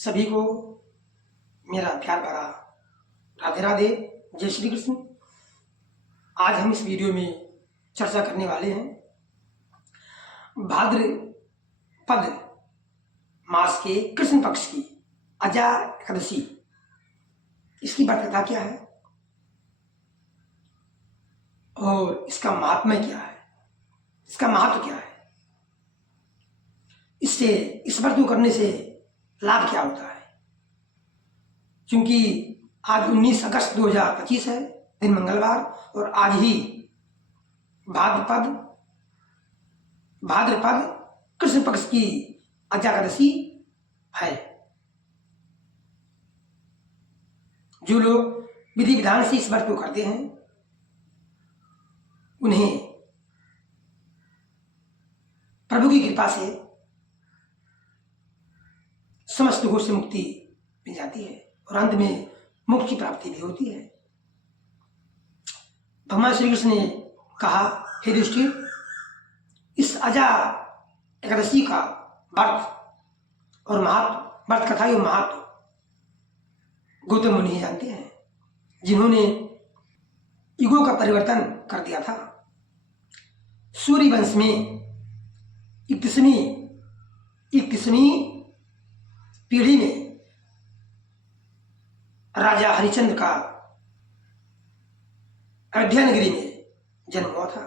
सभी को मेरा प्यार भरा राधे राधे, जय श्री कृष्ण। आज हम इस वीडियो में चर्चा करने वाले हैं भाद्रपद मास के कृष्ण पक्ष की अजा एकादशी। इसकी व्रत कथा क्या है और इसका महात्म्य क्या है, इसका महत्व क्या है, इससे इस व्रत को करने से लाभ क्या होता है। क्योंकि आज 19 अगस्त 2025 है, दिन मंगलवार, और आज ही भाद्रपद कृष्ण पक्ष की अजा एकादशी है। जो लोग विधि विधान से इस व्रत को करते हैं उन्हें प्रभु की कृपा से समस्त दुखों से मुक्ति मिल जाती है और अंत में मोक्ष की प्राप्ति भी होती है। भगवान श्री कृष्ण ने कहा, हे युधिष्ठिर, इस अजा एकादशी का व्रत और महत्व, व्रत कथा और महत्व गौतम मुनि ही जानते हैं, जिन्होंने युगों का परिवर्तन कर दिया था। सूर्य वंश में 31वीं पीढ़ी में राजा हरिश्चंद्र का अयोध्या नगरी में जन्म हुआ था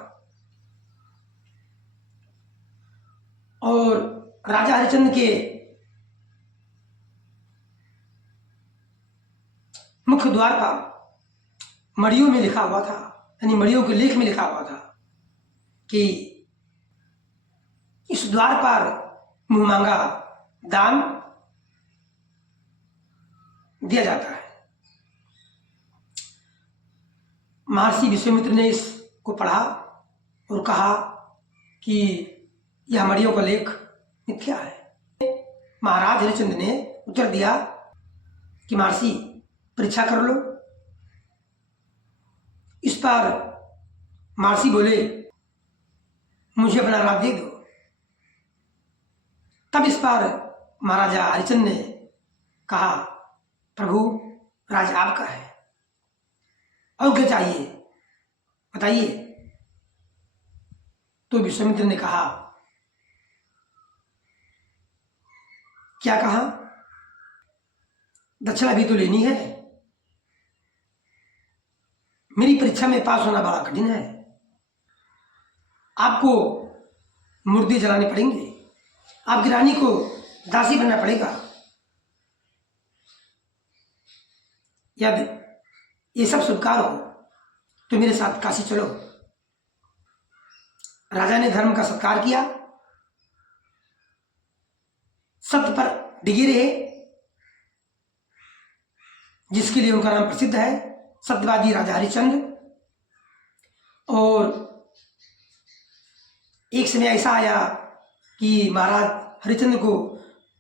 और राजा हरिश्चंद्र के मुख्य द्वार पर मड़ियों में लिखा हुआ था, यानी मड़ियों के लेख में लिखा हुआ था कि इस द्वार पर मुंह मांगा दान दिया जाता है। महर्षि विश्वामित्र ने इसको पढ़ा और कहा कि यह मड़ियों का लेख मिथ्या है। महाराज हरिश्चंद्र ने उत्तर दिया कि महर्षि, परीक्षा कर लो। इस पर महर्षि बोले, मुझे अपना राज्य दे दो। तब इस पर महाराजा हरिश्चंद्र ने कहा, प्रभु, राज आपका है, और क्या चाहिए बताइए। तो विश्वामित्र ने कहा, क्या कहा, दक्षिणा भी तो लेनी है। मेरी परीक्षा में पास होना बड़ा कठिन है, आपको मुर्दे जलाने पड़ेंगे, आपकी रानी को दासी बनना पड़ेगा। यदि ये सब स्वीकार हो तो मेरे साथ काशी चलो। राजा ने धर्म का सत्कार किया, सत्य पर डिगे रहे, जिसके लिए उनका नाम प्रसिद्ध है, सत्यवादी राजा हरिश्चंद्र। और एक समय ऐसा आया कि महाराज हरिश्चंद्र को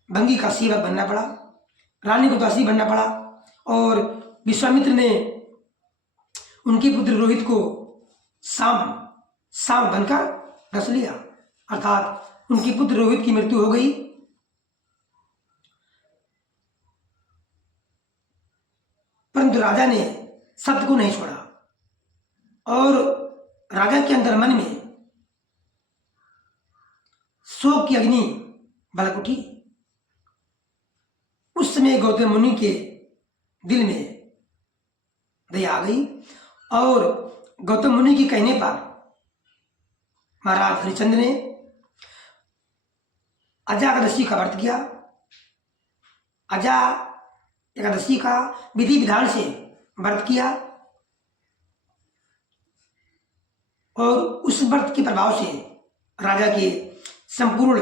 भंगी का सेवक बनना पड़ा, रानी को दासी बनना पड़ा, और विश्वामित्र ने उनके पुत्र रोहित को सांप बनकर डस लिया, अर्थात उनके पुत्र रोहित की मृत्यु हो गई। परंतु राजा ने सत्य को नहीं छोड़ा और राजा के अंदर मन में शोक की अग्नि भड़क उठी। उस समय गौतम मुनि के दिल में दया आ गई और गौतम मुनि के कहने पर महाराज हरिश्चंद्र ने अजा एकादशी का व्रत किया। अजा एकादशी का विधि विधान से व्रत किया और उस व्रत के प्रभाव से राजा के संपूर्ण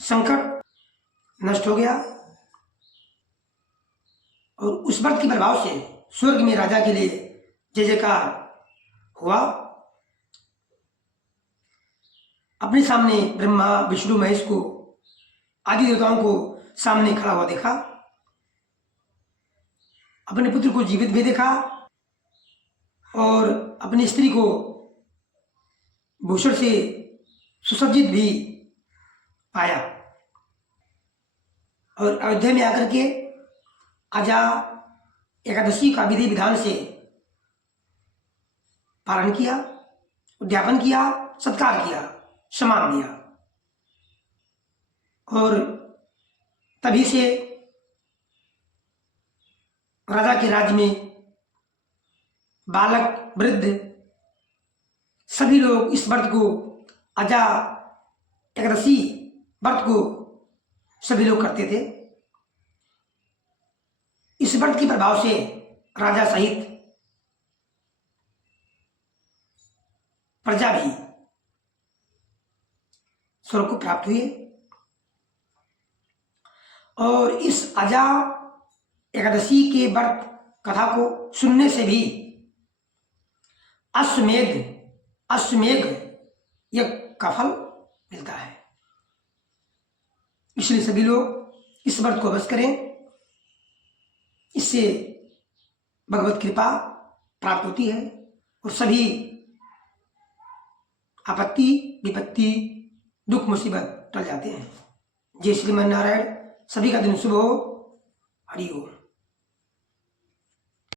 संकट नष्ट हो गया और उस व्रत के प्रभाव से स्वर्ग में राजा के लिए जय जयकार हुआ। अपने सामने ब्रह्मा, विष्णु, महेश को, आदि देवताओं को सामने खड़ा हुआ देखा, अपने पुत्र को जीवित भी देखा और अपनी स्त्री को भूषण से सुसज्जित भी पाया। और अयोध्या में आकर के अजा एकादशी का विधि विधान से पालन किया, उद्यापन किया, सत्कार किया, सम्मान दिया। और तभी से राजा के राज्य में बालक वृद्ध सभी लोग इस व्रत को, अजा एकादशी व्रत को सभी लोग करते थे। इस व्रत के प्रभाव से राजा सहित प्रजा भी स्वर्ग को प्राप्त हुए। और इस अजा एकादशी के व्रत कथा को सुनने से भी अश्वमेध यज्ञ का फल मिलता है। इसलिए सभी लोग इस व्रत को अवश्य करें, इससे भगवत कृपा प्राप्त होती है और सभी आपत्ति विपत्ति दुख मुसीबत टल जाते हैं। जय श्रीमन नारायण। सभी का दिन शुभ हो। हरि ओम।